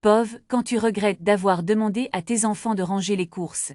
Pauvre, quand tu regrettes d'avoir demandé à tes enfants de ranger les courses.